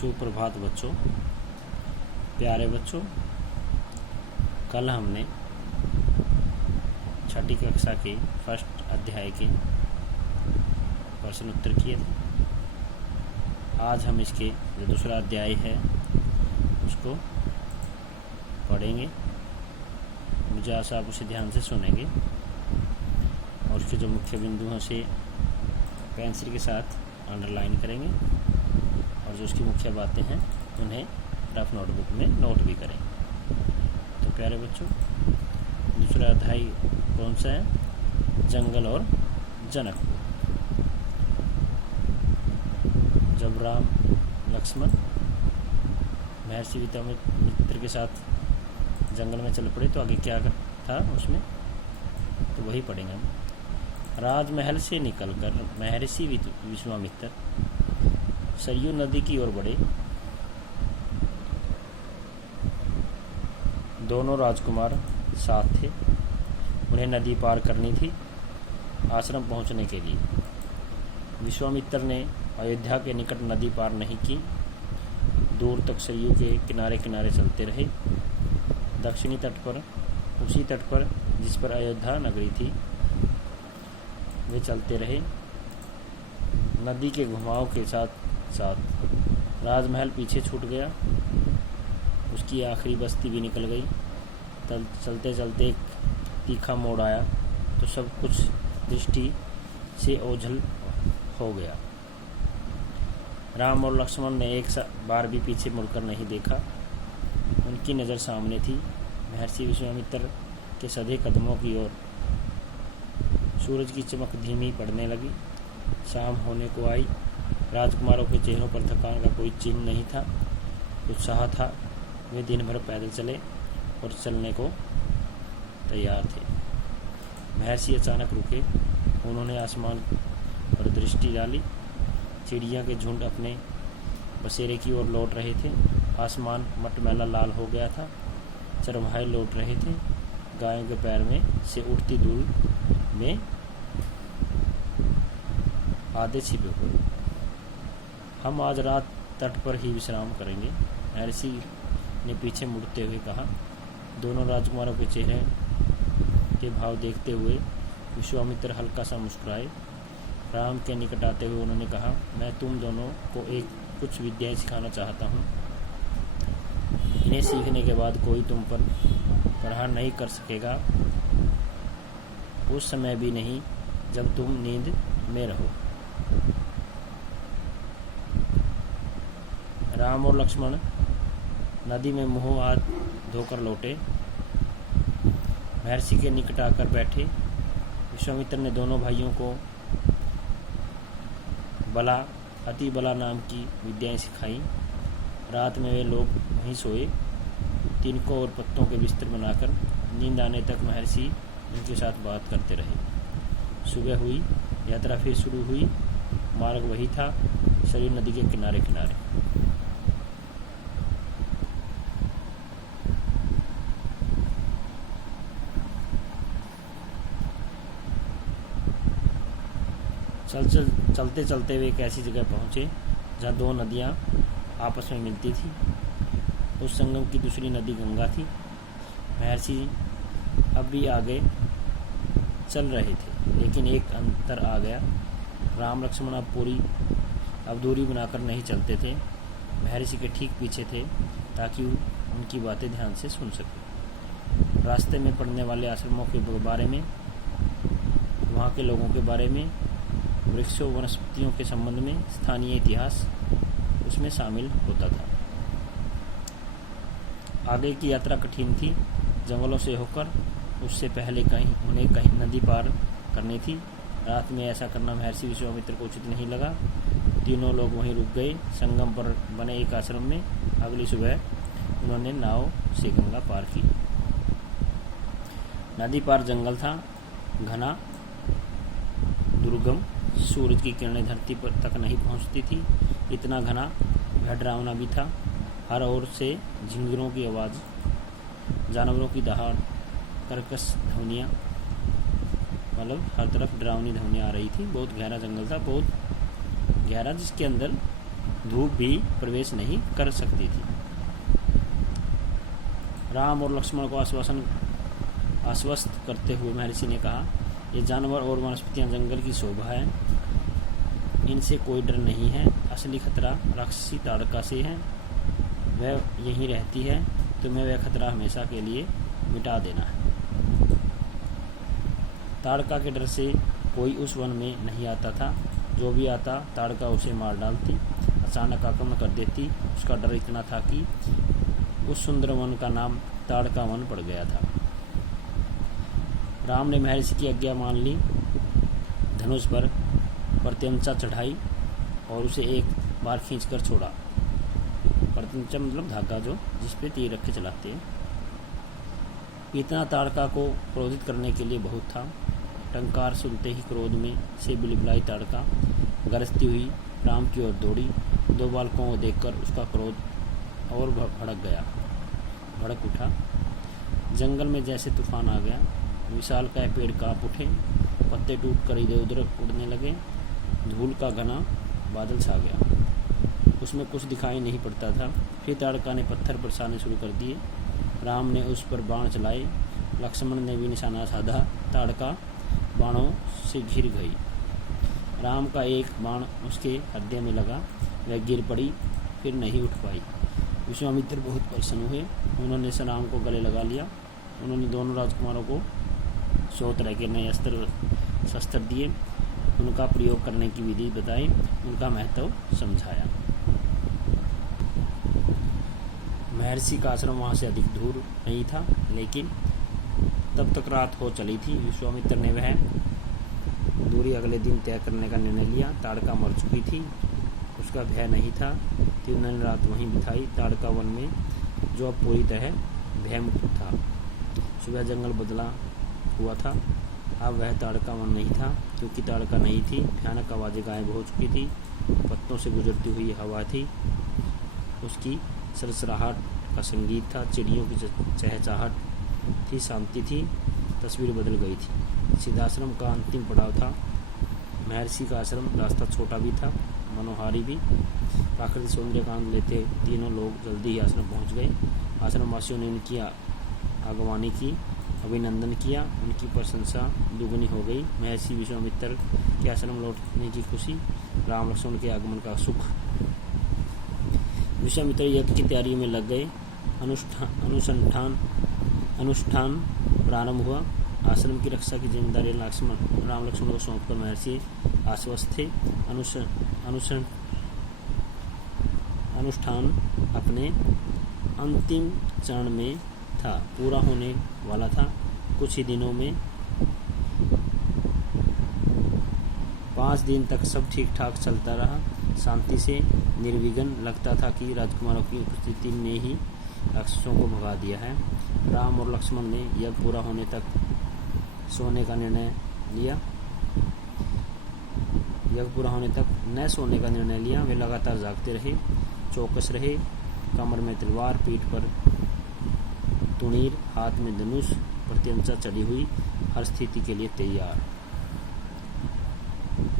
सुप्रभात बच्चों, प्यारे बच्चों। कल हमने छठी कक्षा के फर्स्ट अध्याय के प्रश्न उत्तर किए थे। आज हम इसके जो दूसरा अध्याय है उसको पढ़ेंगे। मुझे आशा आप उसे ध्यान से सुनेंगे और उसके जो मुख्य बिंदु हैं उसे पेंसिल के साथ अंडरलाइन करेंगे और जो उसकी मुख्य बातें हैं उन्हें रफ नोटबुक में नोट भी करेंगे। तो प्यारे बच्चों, दूसरा अध्याय कौन सा है? जंगल और जनक। जब राम लक्ष्मण महर्षि विश्वामित्र के साथ जंगल में चल पड़े तो आगे क्या था उसमें, तो वही पढ़ेंगे हम। राजमहल से निकलकर महर्षि विश्वामित्र सरयू नदी की ओर बढ़े। दोनों राजकुमार साथ थे। उन्हें नदी पार करनी थी आश्रम पहुंचने के लिए। विश्वामित्र ने अयोध्या के निकट नदी पार नहीं की। दूर तक सरयू के किनारे किनारे चलते रहे। दक्षिणी तट पर, उसी तट पर जिस पर अयोध्या नगरी थी, वे चलते रहे। नदी के घुमाव के साथ साथ राजमहल पीछे छूट गया। उसकी आखिरी बस्ती भी निकल गई। चलते चलते एक तीखा मोड़ आया तो सब कुछ दृष्टि से ओझल हो गया। राम और लक्ष्मण ने एक बार भी पीछे मुड़कर नहीं देखा। उनकी नज़र सामने थी, महर्षि विश्वामित्र के सधे कदमों की ओर। सूरज की चमक धीमी पड़ने लगी। शाम होने को आई। राजकुमारों के चेहरों पर थकान का कोई चिन्ह नहीं था, उत्साह था। वे दिन भर पैदल चले और चलने को तैयार थे। महर्षि अचानक रुके। उन्होंने आसमान पर दृष्टि डाली। चिड़िया के झुंड अपने बसेरे की ओर लौट रहे थे। आसमान मटमैला लाल हो गया था। चरवाहे लौट रहे थे। गायों के पैर में से उठती धूल में आधे छिपे हुए। हम आज रात तट पर ही विश्राम करेंगे, महर्षि ने पीछे मुड़ते हुए कहा। दोनों राजकुमारों के चेहरे के भाव देखते हुए विश्वामित्र हल्का सा मुस्कुराए। राम के निकट आते हुए उन्होंने कहा, मैं तुम दोनों को कुछ विद्याएं सिखाना चाहता हूँ। इन्हें सीखने के बाद कोई तुम पर प्रहार नहीं कर सकेगा, उस समय भी नहीं जब तुम नींद में रहो। राम और लक्ष्मण नदी में मुंह हाथ धोकर लौटे। महर्षि के निकट आकर बैठे। विश्वामित्र ने दोनों भाइयों को बला, अति बला नाम की विद्याएं सिखाई। रात में वे लोग वहीं सोए। तिनकों और पत्तों के बिस्तर बनाकर नींद आने तक महर्षि उनके साथ बात करते रहे। सुबह हुई, यात्रा फिर शुरू हुई। मार्ग वही था, सरयू नदी के किनारे किनारे। चलते चलते वे एक ऐसी जगह पहुँचे जहाँ दो नदियाँ आपस में मिलती थी। उस संगम की दूसरी नदी गंगा थी। महर्षि अब भी आगे चल रहे थे, लेकिन एक अंतर आ गया। राम लक्ष्मण अब दूरी बनाकर नहीं चलते थे। महर्षि के ठीक पीछे थे ताकि उनकी बातें ध्यान से सुन सके। रास्ते में पड़ने वाले आश्रमों के बारे में, वहाँ के लोगों के बारे में, वृक्षों वनस्पतियों के संबंध में, स्थानीय इतिहास उसमें शामिल होता था। आगे की यात्रा कठिन थी। जंगलों से होकर उससे पहले उन्हें कहीं नदी पार करनी थी। रात में ऐसा करना महर्षि विश्वामित्र को उचित नहीं लगा। तीनों लोग वहीं रुक गए, संगम पर बने एक आश्रम में। अगली सुबह उन्होंने नाव से गंगा पार की। नदी पार जंगल था, घना, दुर्गम। सूरज की किरणें धरती पर तक नहीं पहुंचती थी। इतना घना, वह डरावना भी था। हर ओर से झिंगुरों की आवाज़, जानवरों की दहाड़, कर्कश ध्वनियाँ, मतलब हर तरफ डरावनी ध्वनियाँ आ रही थी। बहुत गहरा जंगल था, बहुत गहरा, जिसके अंदर धूप भी प्रवेश नहीं कर सकती थी। राम और लक्ष्मण को आश्वस्त करते हुए महर्षि ने कहा, ये जानवर और वनस्पतियां जंगल की शोभा है, इनसे कोई डर नहीं है। असली खतरा राक्षसी ताड़का से है, वह यहीं रहती है, तुम्हें वह खतरा हमेशा के लिए मिटा देना है। ताड़का के डर से कोई उस वन में नहीं आता था, जो भी आता ताड़का उसे मार डालती, अचानक आक्रमण कर देती। उसका डर इतना था कि उस सुंदर वन का नाम ताड़का वन पड़ गया था। राम ने महर्षि की आज्ञा मान ली, धनुष पर प्रत्यंचा चढ़ाई और उसे एक बार खींचकर छोड़ा। प्रत्यंचा मतलब धागा जो जिस पे तीर रख के चलाते हैं। इतना ताड़का को क्रोधित करने के लिए बहुत था। टंकार सुनते ही क्रोध में से बिलबिलाई ताड़का गरजती हुई राम की ओर दौड़ी। दो बालकों को देखकर उसका क्रोध और भड़क उठा। जंगल में जैसे तूफान आ गया, विशालकाय पेड़ कांप उठे, पत्ते टूट कर इधर उधर उड़ने लगे, धूल का घना बादल छा गया, उसमें कुछ दिखाई नहीं पड़ता था। फिर ताड़का ने पत्थर बरसाने शुरू कर दिए। राम ने उस पर बाण चलाए, लक्ष्मण ने भी निशाना साधा। ताड़का बाणों से घिर गई। राम का एक बाण उसके हृदय में लगा, वह गिर पड़ी, फिर नहीं उठ पाई। विश्वामित्र बहुत प्रसन्न हुए, उन्होंने राम को गले लगा लिया। उन्होंने दोनों राजकुमारों को 100 तरह के नए शस्त्र दिए, उनका प्रयोग करने की विधि बताई, उनका महत्व समझाया। महर्षि का आश्रम वहाँ से अधिक दूर नहीं था, लेकिन तब तक रात हो चली थी। विश्वामित्र ने वह दूरी अगले दिन तय करने का निर्णय लिया। ताड़का मर चुकी थी, उसका भय नहीं था, तो उन्होंने रात वहीं बिताई, ताड़का वन में, जो अब पूरी तरह भयमुक्त था। सुबह जंगल बदला हुआ था, अब वह ताड़का वन नहीं था, क्योंकि ताड़का नहीं थी। भयानक आवाज़ें गायब हो चुकी थी, पत्तों से गुजरती हुई हवा थी, उसकी सरसराहट का संगीत था, चिड़ियों की चहचहाट थी, शांति थी, तस्वीर बदल गई थी। सिद्धाश्रम का अंतिम पड़ाव था। महर्षि का आश्रम रास्ता छोटा भी था, मनोहारी भी। प्राकृतिक सौंदर्य का आनंद लेते तीनों लोग जल्दी ही आश्रम पहुंच गए। आश्रमवासियों ने उनकी आगवानी की, अभिनंदन किया, उनकी प्रशंसा दुगनी हो गई। महर्षि विश्वामित्र के आश्रम लौटने की खुशी, राम लक्ष्मण के आगमन का सुख। विश्वामित्र यज्ञ की तैयारी में लग गए। अनुष्ठान प्रारंभ हुआ। आश्रम की रक्षा की जिम्मेदारी राम लक्ष्मण को सौंपकर महर्षि आश्वस्त थे। अनुष्ठान अपने अंतिम चरण में था, पूरा होने वाला था। कुछ ही दिनों में 5 दिन तक सब ठीक ठाक चलता रहा, शांति से निर्विघ्न। लगता था कि राजकुमारों की उपस्थिति ने ही राक्षसों को भगा दिया है। राम और लक्ष्मण ने यज्ञ पूरा होने तक सोने का निर्णय लिया। यज्ञ पूरा होने तक न सोने का निर्णय लिया। वे लगातार जागते रहे, चौकस रहे, कमर में तलवार, पीठ पर तुणीर, हाथ में धनुष, प्रत्यंचा चढ़ी हुई, हर स्थिति के लिए तैयार।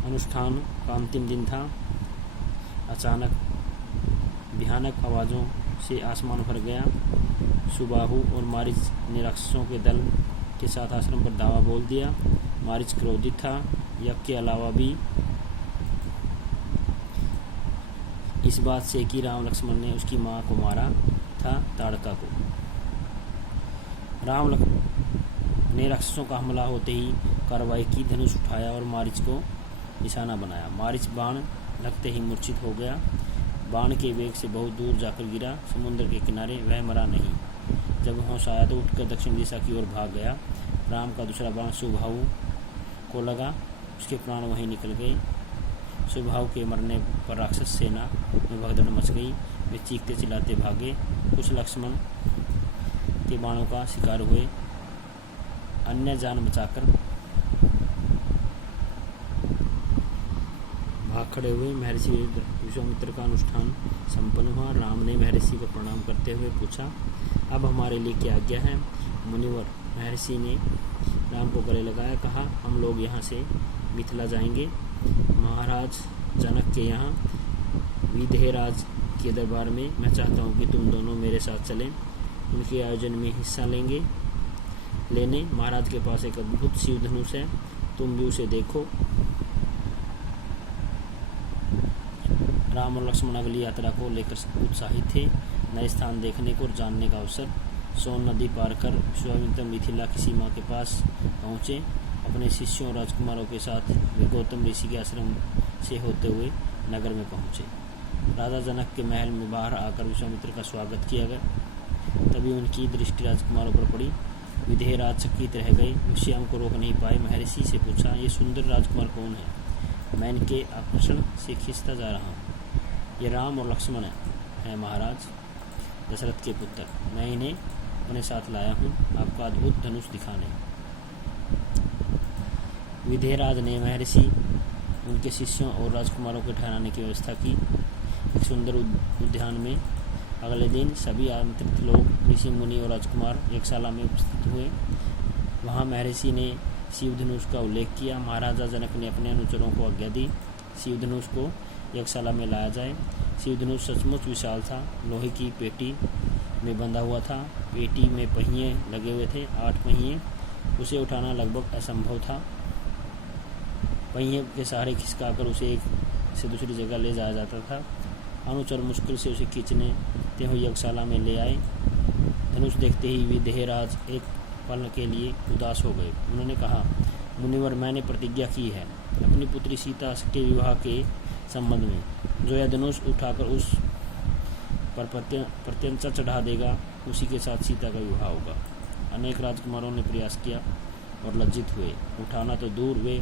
अनुष्ठान का अंतिम दिन था। अचानक भयानक आवाज़ों से आसमान भर गया। सुबाहु और मारीच ने राक्षसों के दल के साथ आश्रम पर धावा बोल दिया। मारीच क्रोधित था। यज्ञ के अलावा भी इस बात से कि राम लक्ष्मण ने उसकी मां को मारा था, ताड़का को। राम ने राक्षसों का हमला होते ही कार्रवाई की, धनुष उठाया और मारीच को निशाना बनाया। मारीच बाण लगते ही मूर्छित हो गया। बाण के वेग से बहुत दूर जाकर गिरा, समुद्र के किनारे। वह मरा नहीं। जब होश आया तो उठकर दक्षिण दिशा की ओर भाग गया। राम का दूसरा बाण सुबाहु को लगा, उसके प्राण वहीं निकल गए। सुबाहु के मरने पर राक्षस सेना में भगदड़ मच गई। वे चीखते चिल्लाते भागे। कुछ लक्ष्मण के बाणों का शिकार हुए, अन्य जान बचाकर भाग खड़े हुए। महर्षि विश्वामित्र का अनुष्ठान संपन्न हुआ। राम ने महर्षि को प्रणाम करते हुए पूछा, अब हमारे लिए क्या आज्ञा है? मुनिवर, महर्षि ने राम को गले लगाया, कहा, हम लोग यहाँ से मिथिला जाएंगे। महाराज जनक के यहाँ विदेहराज के दरबार में। मैं चाहता हूँ कि तुम दोनों मेरे साथ चलें। उनके आयोजन में हिस्सा लेने महाराज के पास एक अद्भुत शिव धनुष है, तुम भी उसे देखो। राम और लक्ष्मण अगली यात्रा को लेकर उत्साहित थे। नए स्थान देखने को और जानने का अवसर। सोन नदी पार कर विश्वामित्र मिथिला की सीमा के पास पहुँचे। अपने शिष्यों और राजकुमारों के साथ वे गौतम ऋषि के आश्रम से होते हुए नगर में पहुँचे। राजा जनक के महल में बाहर आकर विश्वामित्र का स्वागत किया गया। तभी उनकी दृष्टि राजकुमारों पर पड़ी। विदेहराज चकित रह गए। वे श्याम को रोक नहीं पाए। महर्षि से पूछा, ये सुंदर राजकुमार कौन है? मैं इनके आकर्षण से खींचता जा रहा हूँ। ये राम और लक्ष्मण है महाराज, दशरथ के पुत्र। मैं इन्हें अपने साथ लाया हूँ आपका अद्भुत धनुष दिखाने। विदेहराज ने महर्षि, उनके शिष्यों और राजकुमारों के ठहराने की व्यवस्था की। एक सुंदर उद्यान में अगले दिन सभी आमंत्रित लोग, ऋषि मुनि और राजकुमार एकशाला में उपस्थित हुए। वहाँ महर्षि ने शिव धनुष का उल्लेख किया। महाराजा जनक ने अपने अनुचरों को आज्ञा दी शिव धनुष को यज्ञशाला में लाया जाए। शिव धनुष सचमुच विशाल था, लोहे की पेटी में बंधा हुआ था। पेटी में पहिए लगे हुए थे, 8 पहिए। उसे उठाना लगभग असंभव था। पहिए के सहारे खिसकाकर उसे एक से दूसरी जगह ले जाया जाता था। अनुचर मुश्किल से उसे खींचते हुए यज्ञशाला में ले आए। धनुष देखते ही विदेहराज एक पल के लिए उदास हो गए। उन्होंने कहा, मुनिवर, मैंने प्रतिज्ञा की है अपनी पुत्री सीता के विवाह के संबंध में। जो यह धनुष उठाकर उस पर प्रत्यंचा चढ़ा देगा, उसी के साथ सीता का विवाह होगा। अनेक राजकुमारों ने प्रयास किया और लज्जित हुए। उठाना तो दूर, वे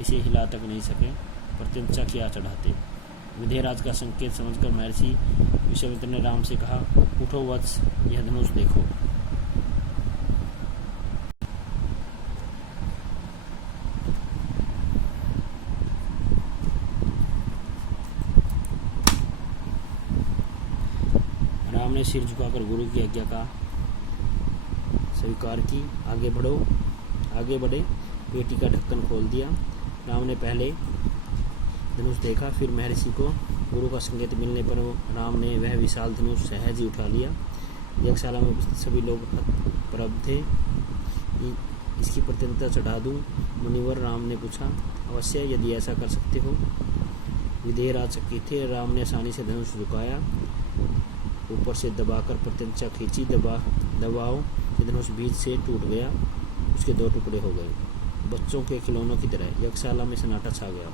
इसे हिला तक नहीं सके, प्रत्यंचा क्या चढ़ाते। विदेहराज का संकेत समझकर महर्षि विश्वामित्र ने राम से कहा, उठो वत्स, यह धनुष देखो। राम ने सिर झुकाकर गुरु की आज्ञा का स्वीकार की। आगे बढ़े। पेटी का ढक्कन खोल दिया। राम ने पहले धनुष देखा, फिर महर्षि को गुरु का संकेत मिलने पर राम ने वह विशाल धनुष सहज ही उठा लिया। यज्ञशाला में उपस्थित सभी लोग हतप्रभ थे। इसकी प्रत्यंता चढ़ा दूं? मुनिवर, राम ने पूछा। अवश्य, यदि ऐसा कर सकते हो। विदेहराज चकित थे। राम ने आसानी से धनुष झुकाया, ऊपर से दबाकर प्रत्यंचा खींची। दबाव से धनुष बीच से टूट गया, उसके 2 टुकड़े हो गए। बच्चों के खिलौनों की तरह यज्ञशाला में सन्नाटा छा गया।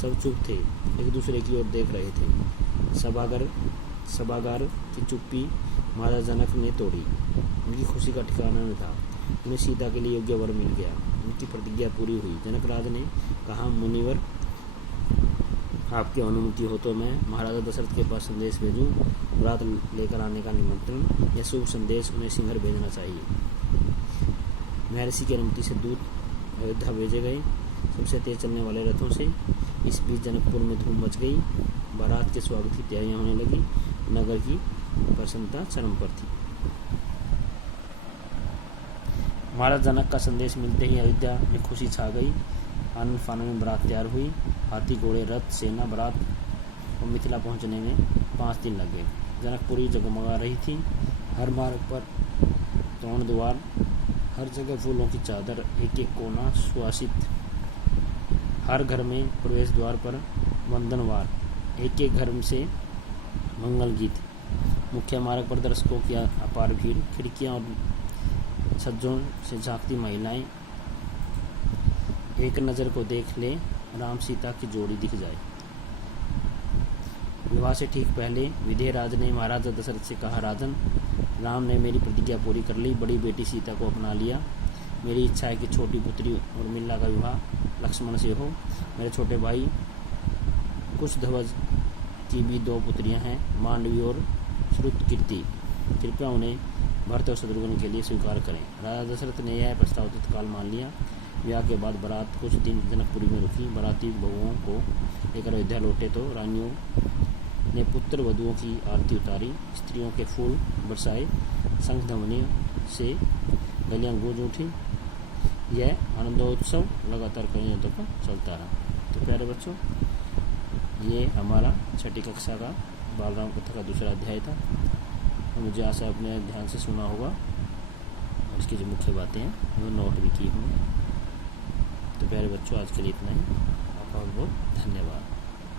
सब चुप थे, एक दूसरे की ओर देख रहे थे। सभागार की चुप्पी महाराज जनक ने तोड़ी। उनकी खुशी का ठिकाना न था। उन्हें सीता के लिए योग्य वर मिल गया। उनकी प्रतिज्ञा पूरी हुई। जनकराज ने कहा, मुनिवर, आपकी अनुमति हो तो मैं महाराजा दशरथ के पास संदेश भेजूं। रात लेकर आने का निमंत्रण। यह शुभ संदेश उन्हें सिंहर भेजना चाहिए। महर्षि की अनुमति से दूत अयोध्या भेजे गए, सबसे तेज चलने वाले रथों से। इस बीच जनकपुर में धूम मच गई। बारात के स्वागत की तैयारियां होने लगी। नगर की प्रसन्नता चरम पर थी। महाराज जनक का संदेश मिलते ही अयोध्या में खुशी छा गई। आनंद फानन में बारात तैयार हुई। हाथी, घोड़े, रथ, सेना बारात और मिथिला पहुंचने में 5 दिन लगे। जनकपुरी जगमगा रही थी। हर मार्ग पर तोरण द्वार, हर जगह फूलों की चादर, एक कोना सुवासित। हर घर में प्रवेश द्वार पर वंदनवार, एक घर से मंगल गीत। मुख्य मार्ग पर दर्शकों की अपार भीड़। खिड़कियां और छज्जों से झांकती महिलाएं। एक नज़र को देख ले, राम सीता की जोड़ी दिख जाए। विवाह से ठीक पहले विदेहराज ने महाराजा दशरथ से कहा, राजन, राम ने मेरी प्रतिज्ञा पूरी कर ली। बड़ी बेटी सीता को अपना लिया। मेरी इच्छा है कि छोटी पुत्री उर्मिला का विवाह लक्ष्मण से हो। मेरे छोटे भाई कुशध्वज की भी 2 पुत्रियां हैं, मांडवी और श्रुतकीर्ति। कृपया उन्हें भरत और शत्रुघ्न के लिए स्वीकार करें। राजा दशरथ ने यह प्रस्ताव तत्काल मान लिया। विवाह के बाद बारात कुछ दिन जनकपुरी में रुकी। बाराती बहुओं को लेकर अयोध्या लौटे तो रानियों ने पुत्र वधुओं की आरती उतारी। स्त्रियों के फूल बरसाए। शंख ध्वनि से गलियां गूंज उठी। यह आनंदोत्सव लगातार कई दिनों तक चलता रहा। तो प्यारे बच्चों, ये हमारा छठी कक्षा का बालराम कथा का दूसरा अध्याय था। और मुझे आशा आपने ध्यान से सुना होगा और इसकी जो मुख्य बातें हैं वो नोट भी की होंगी। तो प्यारे बच्चों, आज के लिए इतना ही। आपका बहुत बहुत धन्यवाद।